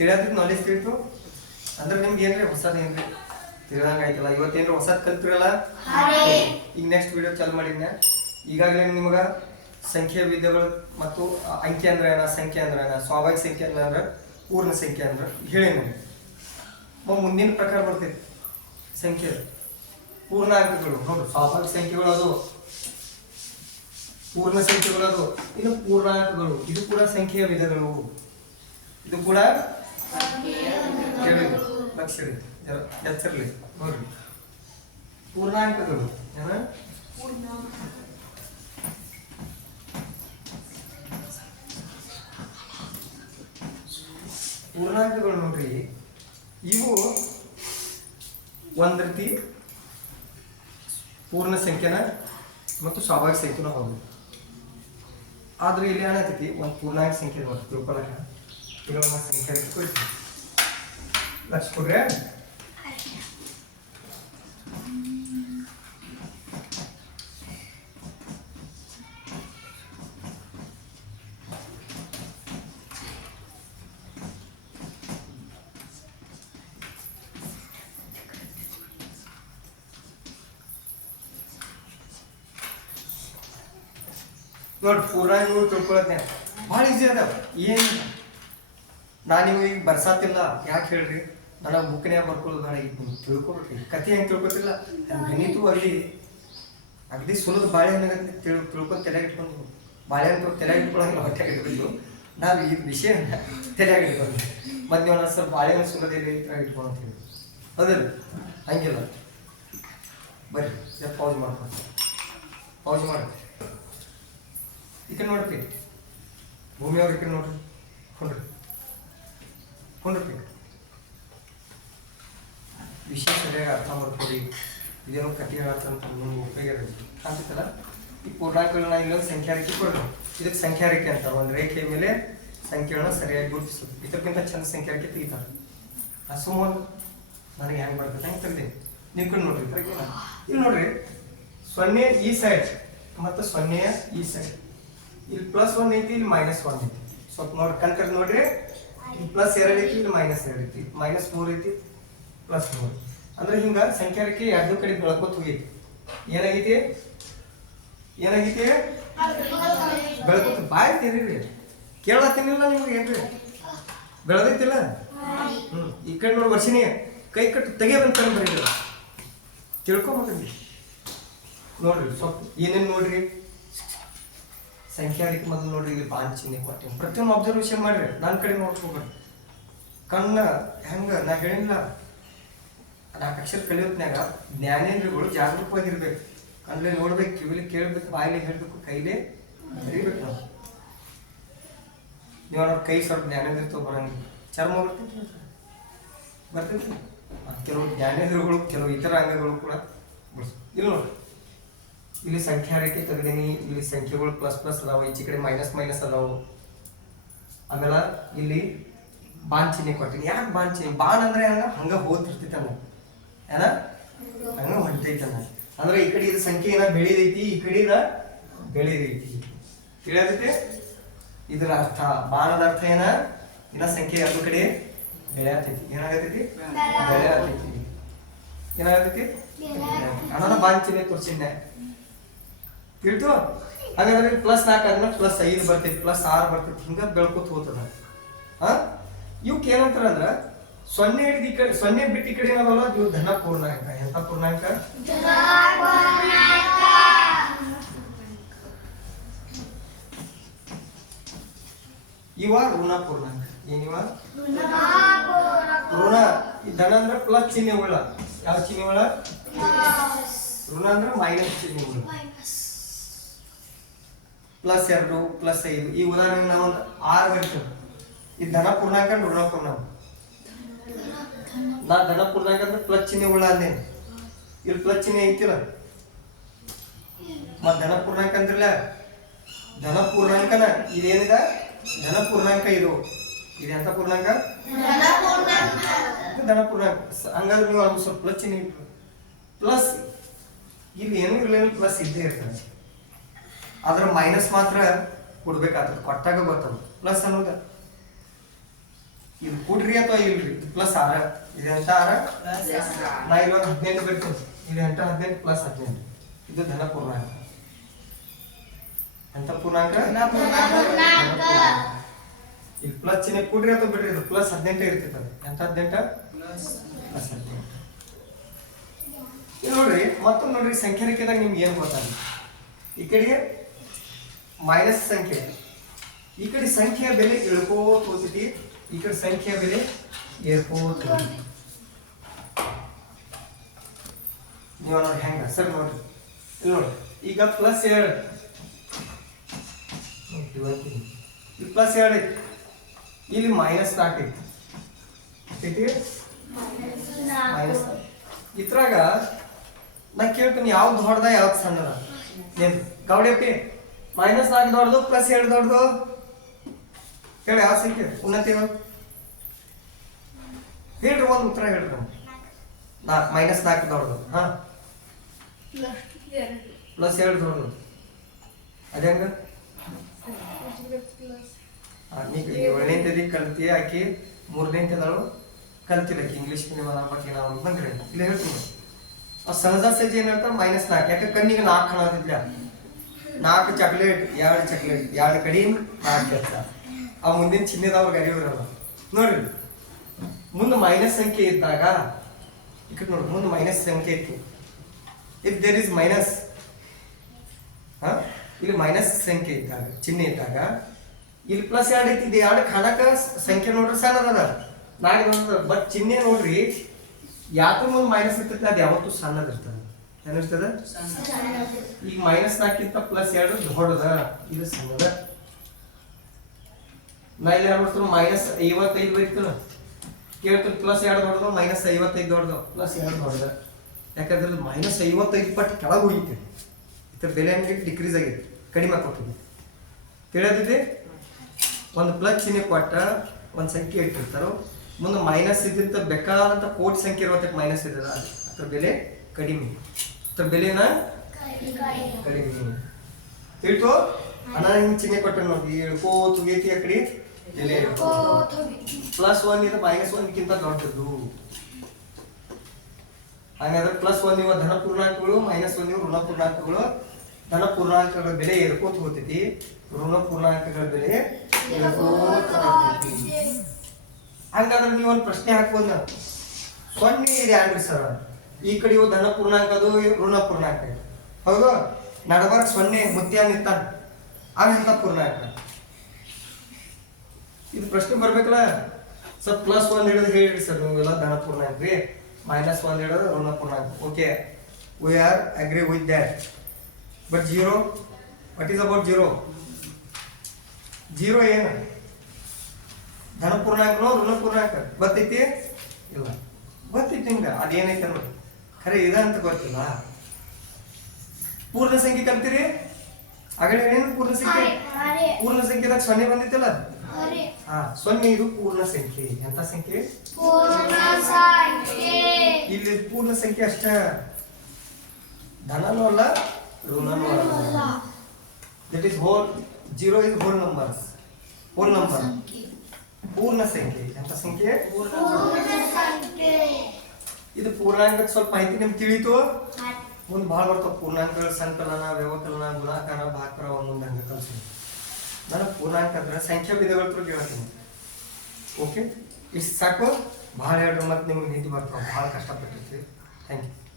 ತಿಳಿಯೋದಕ್ಕೆ knowledge ತಿಳಿತು ಅಂದ್ರೆ ನಿಮ್ಗೆ ಏನ್ರಿ ಹೊಸದು ಏನ್ರಿ ತಿಳಿದಂಗೆ ಆಯ್ತಲ್ಲ. ಇವತ್ತೇನ್ರಿ ಹೊಸದು ಕಲ್ತಿರಲ್ಲ. ಈಗ ನೆಕ್ಸ್ಟ್ ವಿಡಿಯೋ ಚಾಲು ಮಾಡಿದ್ನ. ಈಗಾಗಲೇ ನಿಮ್ಗೆ ಸಂಖ್ಯೆ ವಿಧಗಳು ಮತ್ತು ಅಂಕೆ ಅಂದ್ರೆ ಏನ, ಸಂಖ್ಯೆ ಅಂದ್ರೆ ಏನ, ಸ್ವಾಭಾವಿಕ ಸಂಖ್ಯೆ ಅಂದ್ರೆ ಪೂರ್ಣ ಸಂಖ್ಯೆ ಅಂದ್ರೆ ಹೇಳೇನು. ಮುಂದಿನ ಪ್ರಕಾರ ಬರ್ತೈತಿ ಸಂಖ್ಯೆ ಪೂರ್ಣಾಂಕಗಳು. ನೋಡ್ರಿ ಸ್ವಾಭಾವಿಕ ಸಂಖ್ಯೆಗಳು ಅದು, ಪೂರ್ಣ ಸಂಖ್ಯೆಗಳು ಅದು, ಇನ್ನು ಪೂರ್ಣಾಂಕಗಳು. ಇದು ಕೂಡ ಸಂಖ್ಯೆಯ ವಿಧಗಳು. ಇದು ಕೂಡ ಲಕ್ಷರಿ ಎಚ್ಚರಲಿ ನೋಡ್ರಿ. ಪೂರ್ಣಾಂಕಗಳು ಏನ, ಪೂರ್ಣಾಂಕಗಳು ನೋಡ್ರಿ. ಇವು ಒಂದ್ ರೀತಿ ಪೂರ್ಣ ಸಂಖ್ಯೆನ ಮತ್ತು ಸ್ವಾಭಾವಿಕ ಸಂಖ್ಯೆನ ಹೌದು. ಆದ್ರೆ ಇಲ್ಲಿ ಏನಾಗ್ತೈತಿ, ಒಂದು ಪೂರ್ಣಾಂಕ ಸಂಖ್ಯೆ ನೋಡಿ ತಿಳ್ಕೊಳಕ ಇಲ್ಲೊಂದು ಸಂಖ್ಯೆ ಕೊಡ್ತೀವಿ. ಲಕ್ಷ ಕೊಡ್ರಿ. ನೋಡಿ ಪೂರ್ಣಾಂಕಗಳು ತಿಳ್ಕೊಳತ್ತೆ ಭಾಳ ಈಸಿ ಅದಾವ. ಏನು ನಾನು ನೀವು ಈಗ ಬರ್ಸಾತಿಲ್ಲ ಯಾಕೆ ಹೇಳ್ರಿ, ನನಗೆ ಬುಕ್ನ್ಯಾಗ ಬರ್ಕೊಳ್ಳೋದು ಬೇಡ. ಈಗ ನೀವು ತಿಳ್ಕೊಬೇಕ್ರಿ. ಕತೆ ಹೆಂಗೆ ತಿಳ್ಕೊತಿಲ್ಲ, ಗಣಿತು ಅಗದಿ ಸುಲಭ. ಬಾಳೆಹಣ್ಣಾಗತ್ತೆ ತಿಳ್ಕೊಂಡು ತಲೆಗೆ ಇಟ್ಕೊಂಡು, ಬಾಳೆಹಣ್ಣು ತಲೆಗೆ ಇಟ್ಕೊಳ್ಳೋಂಗಿಲ್ಲ, ಹೊಟ್ಟೆಗೆ ಇಟ್ಬಿಟ್ಟು ನಾವು ಈ ವಿಷಯ ತಲೆಯಾಗಿ ಇಟ್ಕೊಂಡು ಮತ್ತು ನೀವು ಸ್ವಲ್ಪ ಬಾಳೆಹಣ್ಣು ಸುಲಭ ಇಟ್ಕೊಂಡು ಹೌದಲ್ಲ, ಹಂಗಿಲ್ಲ. ಬರ್ರಿ ಪೌಸ್ ಮಾಡ್ಕೊಂಡು ಪೌಸ್ ಮಾಡಿ ಈ ಕಡೆ ನೋಡ್ರಿ. ಭೂಮಿಯವ್ರ ಈ ಕಡೆ ನೋಡ್ರಿ. ಕೊಂಡ್ರಿ ವಿಷಯ ಸರಿಯಾಗಿ ಅರ್ಥ ಮಾಡ್ಕೊಡಿ. ಇದೇನೋ ಕಥೆ ಅರ್ಥ ಅಂತ ಉಪಯೋಗ ಕಾಣ್ತಿತ್ತಲ್ಲ. ಈ ಪೂರ್ಣಾಂಕಗಳನ್ನ ಇಲ್ಲೊಂದು ಸಂಖ್ಯಾ ರೇಖೆ ಕೊಡೋದು. ಇದಕ್ಕೆ ಸಂಖ್ಯಾ ರೇಖೆ ಅಂತ. ಒಂದು ರೇಖೆಯ ಮೇಲೆ ಸಂಖ್ಯೆಗಳನ್ನ ಸರಿಯಾಗಿ ಗುರುತಿಸೋದು. ಇದಕ್ಕಿಂತ ಚಂದ ಸಂಖ್ಯಾ ರೇಖೆ ತೆಗಿತಾರೆ. ಸುಮಾರು ನನಗೆ ಹೆಂಗೆ ಬರ್ತದೆ ಹೆಂಗೆ ತೆಗ್ದೀನಿ. ನೀವು ಕಡೆ ನೋಡ್ರಿ. ಇಲ್ಲಿ ನೋಡ್ರಿ, 0 ಈ ಸೈಡ್ ಮತ್ತು 0 ಈ ಸೈಡ್. ಇಲ್ಲಿ +1 ಐತಿ, ಇಲ್ಲಿ -1 ಐತಿ. ಸ್ವಲ್ಪ ನೋಡಿ ಕನ್ಕರ್ ನೋಡ್ರಿ. ಇಲ್ಲಿ +2 ಐತಿ, ಇಲ್ಲಿ -2 ಐತಿ, -3 ಐತಿ, +3. ಅಂದ್ರೆ ಹಿಂಗ ಸಂಖ್ಯಾ ರೇಖೆ ಎರಡು ಕಡೆ ಬೆಳ್ಕೊತ ಹೋಗೈತಿ. ಏನಾಗೈತಿ ಬೆಳ್ಕೊತ ಬಾಯ್ ತಿನ್ರಿ. ಕೇಳತ್ತೀನಿಲ್ಲ ನಿಮ್ಗೆ ಏನ್ರಿ ಬೆಳೆದೈತಿಲ್ಲ. ಈ ಕಡೆ ನೋಡಿ ವರ್ಷಿನಿ ಕೈ ಕಟ್ಟು ತೆಗಿಯದಂತ ಬರೀ ತಿಳ್ಕೊಂಬಂದ್ರಿ. ನೋಡ್ರಿ ಸ್ವಲ್ಪ ಏನೇನು ನೋಡ್ರಿ. ಸಂಖ್ಯಾ ರೇಖೆ ಮೊದಲು ನೋಡ್ರಿ. ಇಲ್ಲಿ ಬಾಂಚ್ ಚಿಹ್ನೆ ಕೊಟ್ಟೆ. ಪ್ರತಿಯೊಂದು ಅಬ್ಸರ್ವೇಷನ್ ಮಾಡ್ರಿ. ನನ್ನ ಕಡೆ ನೋಡ್ಕೋಬೇಡ್ರಿ. ಕಣ್ಣ ಹೆಂಗ ನಾ ಹೇಳಿಲ್ಲ, 4 ಅಕ್ಷರ ಕಲಿಯೋತ್ನಾಗ ಜ್ಞಾನೇಂದ್ರಗಳು ಜಾಗರೂಕವಾಗಿರ್ಬೇಕು. ಕಣ್ಲೆ ನೋಡ್ಬೇಕು, ಕಿವಿಲಿ ಕೇಳ್ಬೇಕು, ಬಾಯಿಲೆ ಹೇಳ್ಬೇಕು, ಕೈಲೇ ಬರೀಬೇಕು. ನಾವು ನೀವು ಅವ್ರ ಕೈ ಸ್ವಲ್ಪ ಜ್ಞಾನೇಂದ್ರ ಬರಂಗಿಲ್ಲ. ಚರ್ಮ ಬರ್ತೈತಿ. ಕೆಲವು ಜ್ಞಾನೇಂದ್ರಗಳು, ಕೆಲವು ಇತರ ಅಂಗಗಳು ಕೂಡ ಇಲ್ಲ ನೋಡ್ರಿ. ಇಲ್ಲಿ ಸಂಖ್ಯಾ ರೇಖೆ ತೆಗೆದೀನಿ. ಇಲ್ಲಿ ಸಂಖ್ಯೆಗಳು ++ ಅದಾವ, ಈಚೆ ಕಡೆ -— ಅದಾವು. ಆಮೇಲೆ ಇಲ್ಲಿ ಬಾಣ್ ಚಿಹ್ನೆ ಕೊಟ್ಟಿನಿ. ಯಾಕೆ ಬಾಣ್ ಚಿಹ್ನೆ? ಬಾಣ್ ಅಂದ್ರೆ ಹಂಗ ಹೋಗ್ತಿರ್ತೈತಲ್ಲ, ಏನ ಹಂಗ ಹೊಂಟೈತಲ್ಲ. ಅಂದ್ರೆ ಈ ಕಡೆ ಇದು ಸಂಖ್ಯೆ ಏನ ಬೆಳೆದೈತಿ, ಈ ಕಡೆ ಬೆಳೆದೈತಿ. ತಿಳಿಯತೈತಿ ಇದ್ರ ಅರ್ಥ. ಬಾಣದ ಅರ್ಥ ಏನ, ಇನ್ನ ಸಂಖ್ಯೆ ಎರಡು ಕಡೆ ಬೆಳೆಯತೈತಿ. ಏನಾಗತೈತಿ? ಬೆಳೆಯತೈತಿ. ಏನಾಗತೈತಿ? ಅನ್ನೋದ ಬಾಣ್ ಚಿಹ್ನೆ ತೋರಿಸಿದ್ನೆ ತಿಳ್ತು. ಹಾಗಾದ್ರೆ +4 ಆದ್ಮೇಲೆ +5 ಬರ್ತೈತಿ, +6 ಬರ್ತೈತಿ. ಹಿಂಗ ಬೆಳ್ಕೊತ ಹೋಗ್ತದ. ಇವಕ್ಕೆ ಏನಂತಾರ ಅಂದ್ರ 0 ಹಿಡಿದು ಈ ಕಡೆ 0 ಬಿಟ್ಟು ಈ ಕಡೆ ಏನದಲ್ಲ, ಇವು ಧನ ಪೂರ್ಣಾಂಕ. ಎಂತ ಪೂರ್ಣಾಂಕ? ಇವ ಋಣ ಪೂರ್ಣಾಂಕ. ಏನಿವ? ಋಣ. ಈ ಧನ ಅಂದ್ರೆ ಪ್ಲಸ್ ಚಿಹ್ನೆ ಉಳ್ಳ. ಯಾವ ಚಿಹ್ನೆ ಉಳ್ಳ? ಋಣ ಅಂದ್ರೆ ಮೈನಸ್ ಚಿಹ್ನೆ ಉಳ್ಳ. +2 +5. ಈ ಉದಾಹರಣೆ ನಾವು ಒಂದು 6 ಬರ್ತೇವೆ. ಇದು ಧನ ಪೂರ್ಣಾಂಕ, ಋಣ ಪೂರ್ಣಾಂಕ. ನಾ ಧನ ಪೂರ್ಣಾಂಕ ಅಂದ್ರೆ ಪ್ಲಸ್ ಚಿಹ್ನೆ ಉಳ್ಳ ಅಂದೇನೆ. ಇಲ್ಲಿ ಪ್ಲಸ್ ಚಿಹ್ನೆ ಐತಿಲ್ಲ. ಮತ್ ಧನ ಪೂರ್ಣಾಂಕ ಅಂದ್ರಲ್ಲ, ಧನ ಪೂರ್ಣಾಂಕನ ಇದೇನಿದ ಧನ ಪೂರ್ಣಾಂಕ. ಇದು ಎಂತ ಪೂರ್ಣಾಂಕ? ಧನ ಪೂರ್ಣಾಂಕ. ಹಂಗಾದ್ರೆ ನೀವು ಅದು ಸ್ವಲ್ಪ ಪ್ಲಸ್ ಚಿಹ್ನೆ ಪ್ಲಸ್. ಇಲ್ಲಿ ಏನು ಇರಲಿಲ್ಲ, ಪ್ಲಸ್ ಇದ್ದೇ ಇರ್ತದೆ. ಅದ್ರ ಮೈನಸ್ ಮಾತ್ರ ಕೊಡ್ಬೇಕಾಗ್ತದೆ. ಕೊಟ್ಟಾಗ ಗೊತ್ತದ ಪ್ಲಸ್ ಅನ್ನೋದು. ಇದು ಕೂಡ್ರಿ ಅಥವಾ ಇಲ್ರಿ ಪ್ಲಸ್ 6 ಇದು ಎಂತ 6 ನಾ ಇಲ್ಲೊಂದು 18 ಬರ್ತೀನಿ ಇದು ಎಂಟ 18 ಪ್ಲಸ್ 18 ಇದು ಧನ ಪೂರ್ಣಾಂಕ ಎಂತ ಪೂರ್ಣಾಂಕ ಇಲ್ಲಿ ಪ್ಲಸ್ ಚಿಹ್ನೆ ಕೂಡ್ರಿ ಅಥವಾ ಬಿಡ್ರಿ ಇದು ಪ್ಲಸ್ 18 ಇರ್ತೈತೆ ಎಂತ 18 ಪ್ಲಸ್ 18 ಇಲ್ಲಿ ನೋಡ್ರಿ ಮತ್ತೊಂದು ನೋಡ್ರಿ ಸಂಖ್ಯೆ ರೇಖೆದಾಗ ನಿಮ್ಗೆ ಏನು ಗೊತ್ತಾಗುತ್ತೆ ಈ ಕಡೆಗೆ ಮೈನಸ್ ಸಂಖ್ಯೆ ಈ ಕಡೆ ಸಂಖ್ಯೆಯ ಬೆಲೆ ಇಳ್ಕೋತ ಹೋಗ್ತೈತಿ ಈ ಕಡೆ ಸಂಖ್ಯೆಯ ಬೆಲೆ ಏರ್ಕೋತ ನೀವು ನೋಡಿ ಹೆಂಗ ಸರ್ ನೋಡ್ರಿ ಇಲ್ಲಿ ನೋಡಿ ಈಗ ಪ್ಲಸ್ 2 ಇಲ್ಲಿ ಪ್ಲಸ್ 2 ಐತಿ ಇಲ್ಲಿ ಮೈನಸ್ 4 ಐತಿ ಮೈನಸ್ ಇದ್ರಾಗ ನಾ ಕೇಳ್ತೀನಿ ಯಾವ್ದು ದೊಡ್ಡದ ಯಾವ್ದು ಸಣ್ಣದ ಏನು ಗೌಡಿಯಪ್ಪಿ ಮೈನಸ್ 4 ದೊಡ್ಡದು ಪ್ಲಸ್ 2 ದೊಡ್ಡದು ಹೇಳಿ ಯಾವ ಸಂಖ್ಯೆ ಉನ್ನತಿ ಹೇಳ್ರಿ ಒಂದು ಉತ್ತರ ಹೇಳ್ರಿ ಮೈನಸ್ 4 ದೊಡ್ಡದು ಹಾ ಪ್ಲಸ್ 2 ದೊಡ್ಡದು ಅದೇಂಗ ನೀನು 7ನೇ ತೇದಿ ಕಲ್ತಿ ಆಕಿ 3ನೇ ತೇದಳು ಕಲ್ತಿಲ್ಲ ಆಕಿ ಇಂಗ್ಲೀಷ್ ಮೀಡಿಯಂ ಅದ ಬಗ್ಗೆ ನಾವು ಬಂದ್ರೆ ಇಲ್ಲಿ ಹೇಳ್ತೀನಿ ಆ ಸಹಜ ಸಜ್ಜೆ ಏನ್ ಹೇಳ್ತಾರೆ ಮೈನಸ್ 4 ಯಾಕೆ ಕಣ್ಣಿಗೆ 4 ಕಾಣೋದಿಲ್ಲ 4 ಚಾಕ್ಲೇಟ್ 2 ಚಾಕ್ಲೇಟ್ 2 ಕಡಿ 4 ಕೆಲಸ ಆ ಮುಂದಿನ ಚಿಹ್ನೆದವ್ರಿಗೆ ಅರಿವಿರಲ್ಲ ನೋಡ್ರಿ ಮುಂದೆ ಮೈನಸ್ ಸಂಖ್ಯೆ ಇದ್ದಾಗ ಈ ಕಡೆ ನೋಡಿ ಮುಂದೆ ಮೈನಸ್ ಸಂಖ್ಯೆ ಇತ್ತು ಇಫ್ ದೇರ್ ಇಸ್ ಮೈನಸ್ ಇಲ್ಲಿ ಮೈನಸ್ ಸಂಖ್ಯೆ ಇದ್ದಾಗ ಚಿಹ್ನೆ ಇದ್ದಾಗ ಇಲ್ಲಿ ಪ್ಲಸ್ 2 ಐತಿ 2 ಕಾಣಕ ಸಂಖ್ಯೆ ನೋಡ್ರಿ ಸಣ್ಣದ 4 ದೊಡ್ಡದ ಬಟ್ ಚಿಹ್ನೆ ನೋಡ್ರಿ ಯಾತ್ರ ಮುಂದೆ ಮೈನಸ್ ಇರ್ತೈತಿ ಅದು ಯಾವತ್ತೂ ಸಣ್ಣದಿರ್ತದೆ ಏನಿರ್ತದ ಈಗ ಮೈನಸ್ 4 ಪ್ಲಸ್ 2 ದೊಡ್ಡದ ಇದು ಸಣ್ಣದ ನಾ ಇಲ್ಲಿ ಏನ್ ಮೈನಸ್ 55 ಬರೀತಾನ ಕೇಳ್ತೀನಿ ಪ್ಲಸ್ 2 ದೊಡ್ಡದು ಮೈನಸ್ 55 ದೊಡ್ಡದು ಪ್ಲಸ್ 2 ದೊಡ್ಡದು ಯಾಕಂದ್ರೆ ಮೈನಸ್ 55 ಪಟ್ಟು ಕೆಳಗೆ ಹೋಗಿತ್ತು ಇದ್ರ ಬೆಲೆ ಹಂಗೆ ಡಿಕ್ರೀಸ್ ಆಗೈತಿ ಕಡಿಮೆ ಕೊಟ್ಟಿದೆ ತಿಳಿಯದಿದೆ ಒಂದು ಪ್ಲಸ್ ಚಿಹ್ನೆ ಕೊಟ್ಟ ಒಂದು ಸಂಖ್ಯೆ ಇಟ್ಟಿರ್ತಾರೋ ಮುಂದೆ ಮೈನಸ್ ಇದ್ದಂತ ಬೇಕಾದಂತ ಕೋಟಿ ಸಂಖ್ಯೆ ಇರೋದಕ್ಕೆ ಮೈನಸ್ ಇದೆ ಅದ್ರ ಬೆಲೆ ಕಡಿಮೆ ಅದ್ರ ಬೆಲೆನ ಕಡಿಮೆ ತಿಳ್ತು ಅನ್ನ ಹಿಂಗೆ ಚಿಹ್ನೆ ಕೊಟ್ಟ ನೋಡಿ ಇಳ್ಕೋತ ಹೋಗೈತಿ ಆ ಕಡೆ ಬೆಲೆ ಪ್ಲಸ್ 1 ಇದು ಮೈನಸ್ 1 ಗಿಂತ ದೊಡ್ಡದು ಹಾಗಾದ್ರೆ ಪ್ಲಸ್ 1 ಇವ ಧನ ಪೂರ್ಣಾಂಕಗಳು ಮೈನಸ್ 1 ಇವ ಋಣ ಪೂರ್ಣಾಂಕಗಳು ಧನ ಪೂರ್ಣಾಂಕಗಳ ಬೆಲೆ ಏರ್ಕೋತ ಹೋಗ್ತೈತಿ ಋಣ ಪೂರ್ಣಾಂಕಗಳ ಬೆಲೆ ಏರ್ಕೋತ ಹೋಗ್ತೈತಿ ಹಂಗಾದ್ರೆ ನೀವು ಒಂದು ಪ್ರಶ್ನೆ ಹಾಕ್ಬೋದು 0 ಇದೆ ಅನ್ರಿ ಸರ್ ಈ ಕಡೆ ಇವು ಧನ ಪೂರ್ಣಾಂಕ ಅದು ಋಣ ಪೂರ್ಣಾಂಕ ಹೌದು ನಡಬರ್ಕ್ 0 ಮುತ್ಯ ನಿಂತಾನ ಅವಂತ ಪೂರ್ಣಾಂಕ ಇದು ಪ್ರಶ್ನೆ ಬರ್ಬೇಕಲ್ಲ ಸರ್ ಪ್ಲಸ್ 1 ಹಿಡಿದು ಹೇಳ್ರಿ ಸರ್ ನೀವೆಲ್ಲ ಧನ ಪೂರ್ಣಾಂಕ ರೀ ಮೈನಸ್ 1 ಹಿಡಿದು ಋಣ ಪೂರ್ಣಾಂಕ okay we are agree with that but 0 what is about 0 ಏನು ಧನ ಪೂರ್ಣಾಂಕನೋ ಋಣ ಪೂರ್ಣಾಂಕ ಗೊತ್ತೈತಿ ಇಲ್ಲ ಗೊತ್ತೈತಿ ನಿಮ್ಗೆ ಅದೇನೈತೆ ನೋಡಿ ಖರೆ ಇದ ಅಂತ ಗೊತ್ತಿಲ್ಲ ಪೂರ್ಣ ಸಂಖ್ಯೆ ಕಲ್ತೀರಿ ಆಗಲೇ ಏನು ಪೂರ್ಣ ಸಂಖ್ಯೆದಾಗ 0 ಬಂದಿತ್ತಲ್ಲ ಹಾ 0 ಇದು ಪೂರ್ಣ ಸಂಖ್ಯೆ ಎಂತ ಸಂಖ್ಯೆ ಇಲ್ಲಿ ಪೂರ್ಣ ಸಂಖ್ಯೆ ಅಷ್ಟ ಧನನೂ ಅಲ್ಲ ಋಣನೂ ಅಲ್ಲ that is hole 0 is whole number ಪೂರ್ಣ ಸಂಖ್ಯೆ ಎಂತ ಸಂಖ್ಯೆ ಇದು ಪೂರ್ಣಾಂಕಕ್ಕೆ ಸ್ವಲ್ಪ ಮಾಹಿತಿ ನಿಮ್ಗೆ ತಿಳಿತು ಮುಂದೆ ಭಾಳ ಬರ್ತಾವ ಪೂರ್ಣಾಂಕಗಳ ಸಂಕಲನ ವ್ಯವಕಲನ ಗುಣಾಕಾರ ಭಾಕಾರ ಒಂದೊಂದು ಹಂಗೆ ಕಲಿಸ್ತೀನಿ ನಾನು ಪೂರ್ಣಾಂಕ ಅಂದ್ರೆ ಸಂಖ್ಯಾ ವಿಧಗಳ ಹೇಳ್ತೀನಿ ಓಕೆ ಇಷ್ಟು ಸಾಕು ಭಾಳ ಹೇಳ್ರಿ ಮತ್ತೆ ನಿಮ್ಗೆ ನೀತಿ ಬರ್ತಾವ ಭಾಳ ಕಷ್ಟಪಟ್ಟಿರ್ತೀವಿ ಥ್ಯಾಂಕ್ ಯು